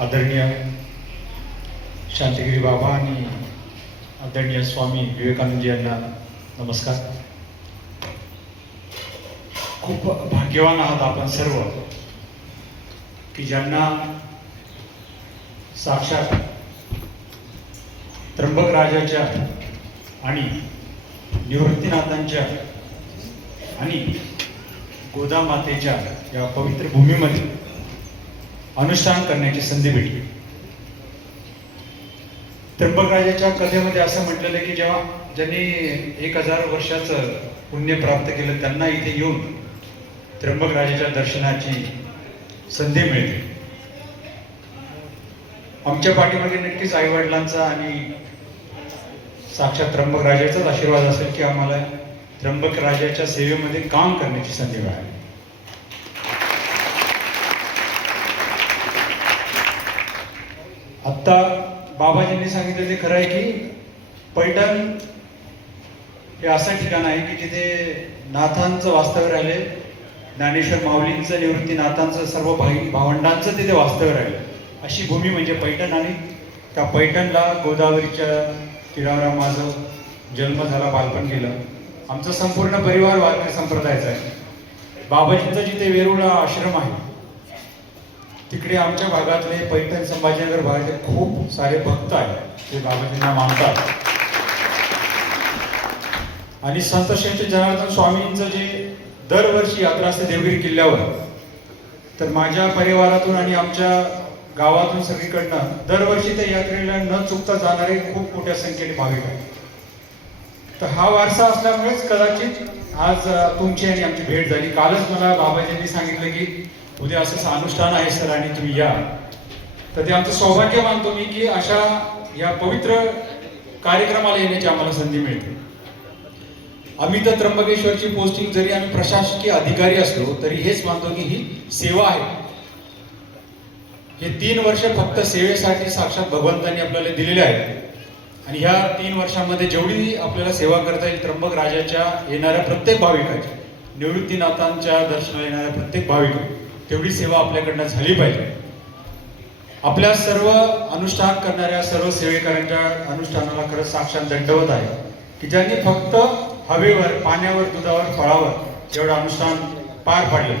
आदरणीय शांतिगिरी बाबा आणि आदरणीय स्वामी विवेकानंद यांना नमस्कार. खूप भाग्यवान आहात आपण सर्व की ज्यांना साक्षात त्र्यंबक राजाच्या आणि निवृत्तीनाथांच्या आणि गोदा मातेच्या या पवित्र भूमीमध्ये अनुष्ठान करण्याची संधी भेटली. त्र्यंबक राजाच्या कथेमध्ये असं म्हटलेलं आहे की जेव्हा ज्यांनी 1000 वर्षाचं पुण्य प्राप्त केलं त्यांना इथे येऊन त्र्यंबक राजाच्या दर्शनाची संधी मिळते. आमच्या पाठीमागे नक्कीच आईवडिलांचा आणि साक्षात त्र्यंबक राजाचाच आशीर्वाद असेल की आम्हाला त्र्यंबक राजाच्या सेवेमध्ये काम करण्याची संधी मिळाली. आत्ता बाबाजींनी सांगितलं ते खरं आहे की पैठण हे असं ठिकाण आहे की जिथे नाथांचं वास्तव्य राहिले, ज्ञानेश्वर माऊलींचं, निवृत्तीनाथांचं, सर्व भावंडांचं तिथे वास्तव्य राहिलं. अशी भूमी म्हणजे पैठण. आणि त्या पैठणला गोदावरीच्या तीरावर माझं जन्म झाला, बालपण गेलं. आमचं संपूर्ण परिवार वारकरी संप्रदायाचा आहे. बाबाजींचं जिथे वेरूळला आश्रम आहे तिकडे आमच्या भागातले पैठण संभाजीनगर भागातले खूप सारे भक्त आहेत, ते बाबाजींना मानतात. आणि संत श्रेष्ठ जनार्दन स्वामींचं जे दरवर्षी यात्रा असते देवगिरी किल्ल्यावर, तर माझ्या परिवारातून आणि आमच्या गावातून सगळीकडनं दरवर्षी त्या यात्रेला न चुकता जाणारे खूप मोठ्या संख्येने भाविक आहेत. तर हा वारसा असल्यामुळेच कदाचित आज तुमची आणि आमची भेट झाली. कालच मला बाबाजींनी सांगितलं की उद्या असं अनुष्ठान आहे सर आणि तुम्ही या. तर ते आमचं सौभाग्य मानतो मी की अशा या पवित्र कार्यक्रमाला येण्याची आम्हाला संधी मिळते. आम्ही तर त्र्यंबकेश्वरची पोस्टिंग जरी आम्ही प्रशासकीय अधिकारी असलो तरी हेच मानतो की ही सेवा आहे. हे 3 वर्ष फक्त सेवेसाठी साक्षात भगवंतांनी आपल्याला दिलेले आहेत. आणि ह्या 3 वर्षांमध्ये जेवढी आपल्याला सेवा करता येईल त्र्यंबक राजाच्या येणाऱ्या प्रत्येक भाविकाची, निवृत्तीनाथांच्या दर्शनाला येणाऱ्या प्रत्येक भाविक, तेवढी सेवा आपल्याकडनं झाली पाहिजे. आपल्या सर्व अनुष्ठान करणाऱ्या सर्व सेवेकऱ्यांच्या अनुष्ठानाला खरंच साक्षात दंडवत आहे की ज्यांनी फक्त हवेवर, पाण्यावर, दुधावर, फळावर एवढं अनुष्ठान पार पाडलं.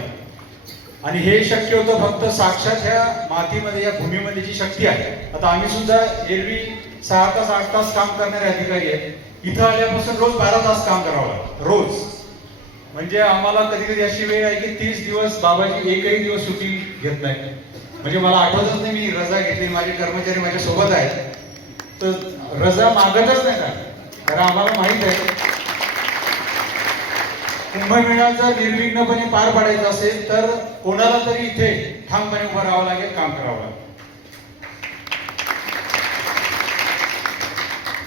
आणि हे शक्य होतं फक्त साक्षात ह्या मातीमध्ये, या भूमीमध्ये जी शक्ती आहे. आता आम्ही सुद्धा एरवी 6 तास 8 तास काम करणारे अधिकारी आहेत. इथं आल्यापासून रोज 12 तास काम करावं लागतं रोज. म्हणजे आम्हाला कधी कधी अशी वेळ आहे की 30 दिवस बाबाजी एकही दिवस सुट्टी घेत नाही. म्हणजे मला आठवतच नाही मी रजा घेतली. माझे कर्मचारी माझ्या सोबत आहेत, तर रजा मागतच नाही का. कारण आम्हाला माहित आहे कुंभमेळा जर निर्विघ्नपणे पार पाडायचा असेल तर कोणाला तरी इथे ठामपणे उभं राहावं लागेल, काम करावं लागेल.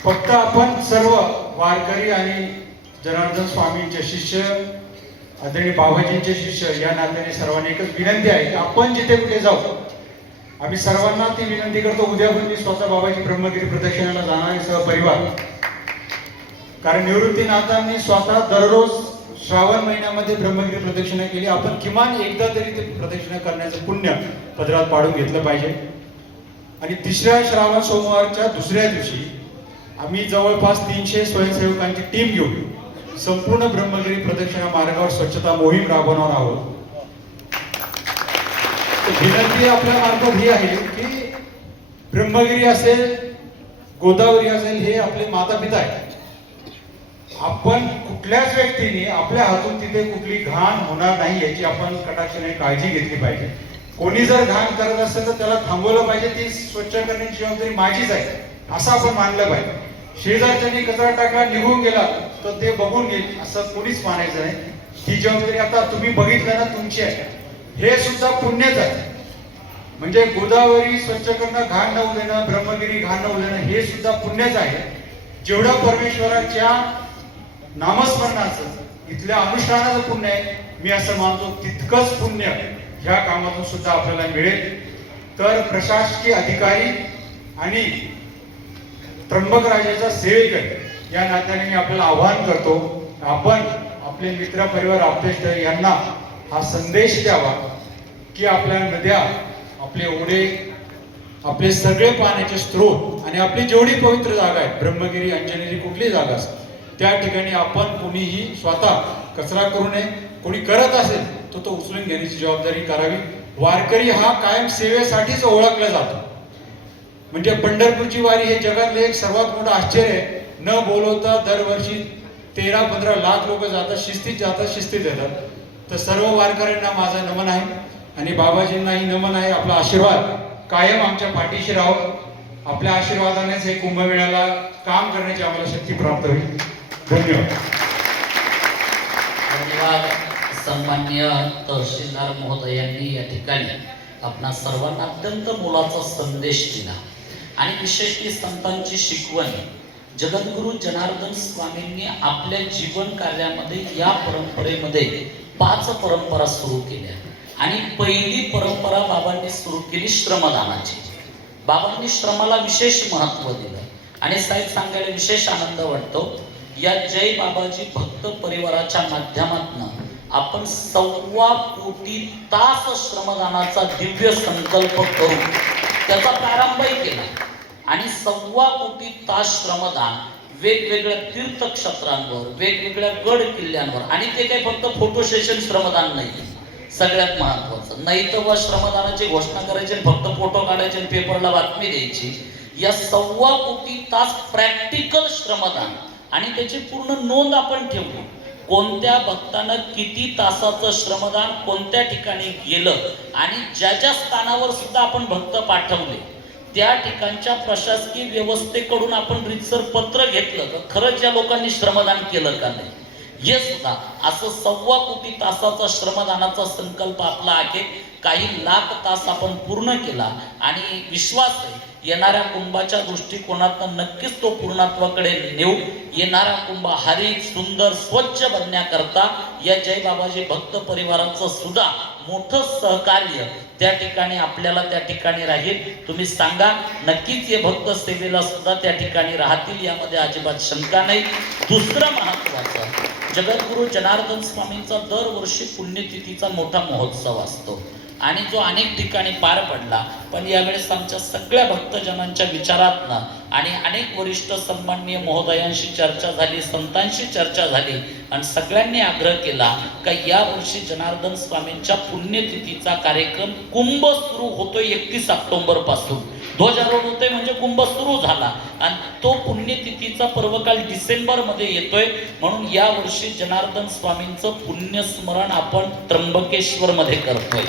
फक्त आपण सर्व वारकरी आणि जनार्दन स्वामींचे शिष्य, आदरणीय बाबाजींचे शिष्य या नात्याने सर्वांनी एकच विनंती आहे की आपण जिथे कुठे जाऊ, आम्ही सर्वांना ती विनंती करतो. उद्या पण मी स्वतः बाबाजी ब्रह्मगिरी प्रदक्षिणेला जाणार आहे सहपरिवार. कारण निवृत्तीनाथांनी स्वतः दररोज श्रावण महिन्यामध्ये ब्रह्मगिरी प्रदक्षिणा केली. आपण किमान एकदा तरी ते प्रदक्षिणा करण्याचं पुण्य पदरात पाडून घेतलं पाहिजे. आणि 3ऱ्या श्रावण सोमवारच्या दुसऱ्या दिवशी आम्ही जवळपास 300 स्वयंसेवकांची टीम घेऊन संपूर्ण ब्रह्मगिरी प्रदक्षिणा मार्गावर स्वच्छता मोहीम राबवणार आहोत. विनंती आपल्या मार्फत ही आहे की ब्रह्मगिरी असेल, गोदावरी असेल, हे आपले माता पिता आहेत. आपण कुठल्याच व्यक्तीने आपल्या हातून तिथे कुठली घाण होणार नाही याची आपण कटाक्षाने काळजी घेतली पाहिजे. कोणी जर घाण करत असेल तर त्याला थांबवलं पाहिजे. ती स्वच्छ करण्याची जबाबदारी माझीच आहे असं आपण मानलं पाहिजे. शेजारच्यानी कचरा टाकला, निघून गेला तर ते बघून घेईल असं कोणीच मानायचं नाही. ही जबाबदारी आता तुम्ही बघितलं ना तुमची आहे. हे सुद्धा पुण्यच आहे. म्हणजे गोदावरी स्वच्छ करणं, घाण न देणं, ब्रह्मगिरी घाण न देणं, हे सुद्धा पुण्यच आहे. जेवढं परमेश्वराच्या नामस्मरणाचं, इथल्या अनुष्ठानाचं पुण्य आहे, मी असं मानतो तितकंच पुण्य ह्या कामातून सुद्धा आपल्याला मिळेल. तर प्रशासकीय अधिकारी आणि त्र्यंबक राजाचा सेवेकरी या नात्याने मी आपल्याला आवाहन करतो, आपण आपले मित्र परिवार आपले यांना हा संदेश द्यावा की आपल्या नद्या, आपले ओढे, आपले सगळे पाण्याचे स्रोत आणि आपली जेवढी पवित्र जागा आहे, ब्रह्मगिरी अंजनेरी कुठली जागा असेल त्या ठिकाणी आपण कोणीही स्वतः कचरा करू नये. कोणी करत असेल तर तो उचलून घेण्याची जबाबदारी करावी. वारकरी हा कायम सेवेसाठीच ओळखला जातो. म्हणजे पंढरपूरची वारी हे जगातलं एक सर्वात मोठं आश्चर्य आहे. न बोलवता दरवर्षी 13-15 लाख लोक जातात, शिस्तीत जातात, शिस्तीत येतात. तर सर्व वारकऱ्यांना माझा नमन आहे आणि बाबाजींनाही नमन आहे. आपला आशीर्वाद कायम आमच्या पाठीशी राहो. आपल्या आशीर्वादानेच हे कुंभमेळ्याला काम करण्याची आम्हाला शक्ती प्राप्त होईल. धन्यवाद. धन्यवाद. सन्माननीय तहसीलदार महोदयांनी या ठिकाणी आपणा सर्वांना अत्यंत मोलाचा संदेश दिला आणि विशेषतः संतांची शिकवण जगद्गुरु जनार्दन स्वामींनी आपल्या जीवन कार्यामध्ये या परंपरेमध्ये 5 परंपरा सुरू केल्या आणि पहिली परंपरा बाबांनी सुरू केली श्रमदानाची. बाबांनी श्रमाला विशेष महत्त्व दिलं आणि साहेब सांगायला विशेष आनंद वाटतो. या जय बाबाजी भक्त परिवाराच्या माध्यमातून आपण 1.25 कोटी तास श्रमदानाचा दिव्य संकल्प करू त्याचा प्रारंभही केला आणि 1.25 कोटी तास श्रमदान वेगवेगळ्या तीर्थक्षेत्रांवर, वेगवेगळ्या गड किल्ल्यांवर, आणि ते काही फक्त फोटो सेशन श्रमदान नाही. सगळ्यात महत्वाचं नाही तर व श्रमदानाची घोषणा करायची, फक्त फोटो काढायचे आणि पेपरला बातमी द्यायची. या 1.25 कोटी तास प्रॅक्टिकल श्रमदान आणि त्याची पूर्ण नोंद आपण ठेवली. कोणत्या भक्तानं किती तासाचं श्रमदान कोणत्या ठिकाणी गेलं आणि ज्या ज्या स्थानावर सुद्धा आपण भक्त पाठवले त्या ठिकाणच्या प्रशासकीय व्यवस्थेकडून आपण रीतसर पत्र घेतलं तर खरंच या लोकांनी श्रमदान केलं का नाही हे सुद्धा. असं 1.25 कोटी तासाचा श्रमदानाचा संकल्प आपला आहे. काही लाख तास आपण पूर्ण केला आणि विश्वास आहे येणाऱ्या कुंभाच्या दृष्टिकोनातून नक्कीच तो पूर्णत्वाकडे नेऊ. येणारा कुंभ हरित सुंदर स्वच्छ बनण्याकरता या जय बाबाजी भक्त परिवाराचं सुद्धा मोठं सहकार्य त्या ठिकाणी आपल्याला त्या ठिकाणी राहील. तुम्ही सांगा नक्कीच हे भक्त सेवेला सुद्धा त्या ठिकाणी राहतील, यामध्ये अजिबात शंका नाही. दुसरं महत्त्वाचं, जगद्गुरु जनार्दन स्वामींचा दरवर्षी पुण्यतिथीचा मोठा महोत्सव असतो आणि जो अनेक ठिकाणी पार पडला. पण यावेळेस आमच्या सगळ्या भक्तजनांच्या विचारातनं आणि अनेक वरिष्ठ सन्माननीय महोदयांशी चर्चा झाली, संतांशी चर्चा झाली आणि सगळ्यांनी आग्रह केला का यावर्षी जनार्दन स्वामींच्या पुण्यतिथीचा कार्यक्रम कुंभ सुरू होतोय 31 ऑक्टोबर पासून. ध्वजारोहण होतोय म्हणजे कुंभ सुरू झाला आणि तो पुण्यतिथीचा पर्वकाल डिसेंबरमध्ये येतोय. म्हणून यावर्षी जनार्दन स्वामींचं पुण्यस्मरण आपण त्र्यंबकेश्वर मध्ये करतोय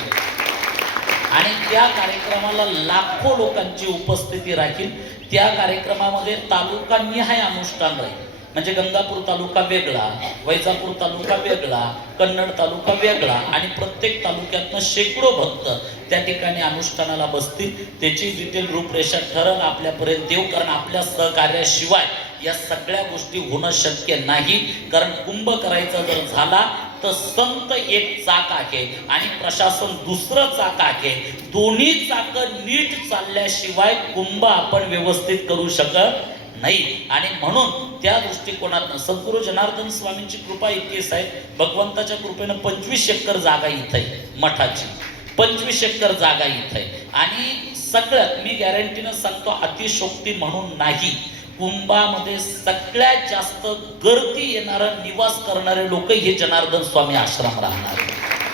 आणि त्या कार्यक्रमाला लाखो लोकांची उपस्थिती राहील. त्या कार्यक्रमामध्ये तालुकानिहाय अनुष्ठान राहील. म्हणजे गंगापूर तालुका वेगळा, वैजापूर तालुका वेगळा, कन्नड तालुका वेगळा आणि प्रत्येक तालुक्यातनं शेकडो भक्त त्या ठिकाणी अनुष्ठानाला बसतील. त्याची डिटेल रूपरेषा ठरल आपल्यापर्यंत देऊ, कारण आपल्या सहकार्याशिवाय या सगळ्या गोष्टी होणं शक्य नाही. कारण कुंभ करायचा जर झाला तर संत एक चाक आहे आणि प्रशासन दुसरं चाक आहे. दोन्ही चाक नीट चालल्याशिवाय कुंभ आपण व्यवस्थित करू शकत नाही. आणि म्हणून त्या दृष्टिकोनातून सद्गुरू जनार्दन स्वामींची कृपा इतकीच आहे. भगवंताच्या कृपेनं 25 एकर जागा इथं आहे मठाची, 25 एकर जागा इथं आहे आणि सगळ्यात मी गॅरंटीनं सांगतो अतिशोक्ती म्हणून नाही, कुंभामध्ये सगळ्यात जास्त गर्दी येणारा निवास करणारे लोक हे जनार्दन स्वामी आश्रम राहणार.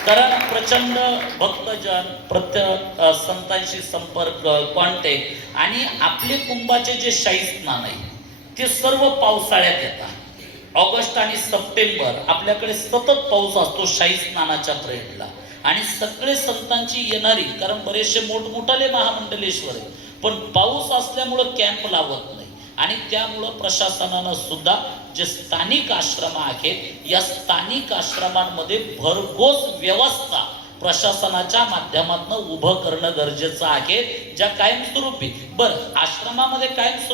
कारण प्रचंड भक्तजन, प्रत्येक संतांशी संपर्क, कॉन्टॅक्ट आणि आपले कुंभाचे जे शाही स्नान आहे ते सर्व पावसाळ्यात येतात. ऑगस्ट आणि सप्टेंबर आपल्याकडे सतत पाऊस असतो शाही स्नानाच्या पिरियडला आणि सगळे संतांची येणारी, कारण बरेचसे मोठमोठाले महामंडलेश्वर आहे पण पाऊस असल्यामुळं कॅम्प लावत नाही आणि त्यामुळं प्रशासनानं सुद्धा जे स्थानिक आश्रम आहेत या स्थानिक आश्रमांमध्ये भरघोस व्यवस्था प्रशासनाच्या माध्यमातून उभं करणं गरजेचं आहे, ज्या कायमस्वरूपी. बरं, आश्रमामध्ये कायमस्वरूपी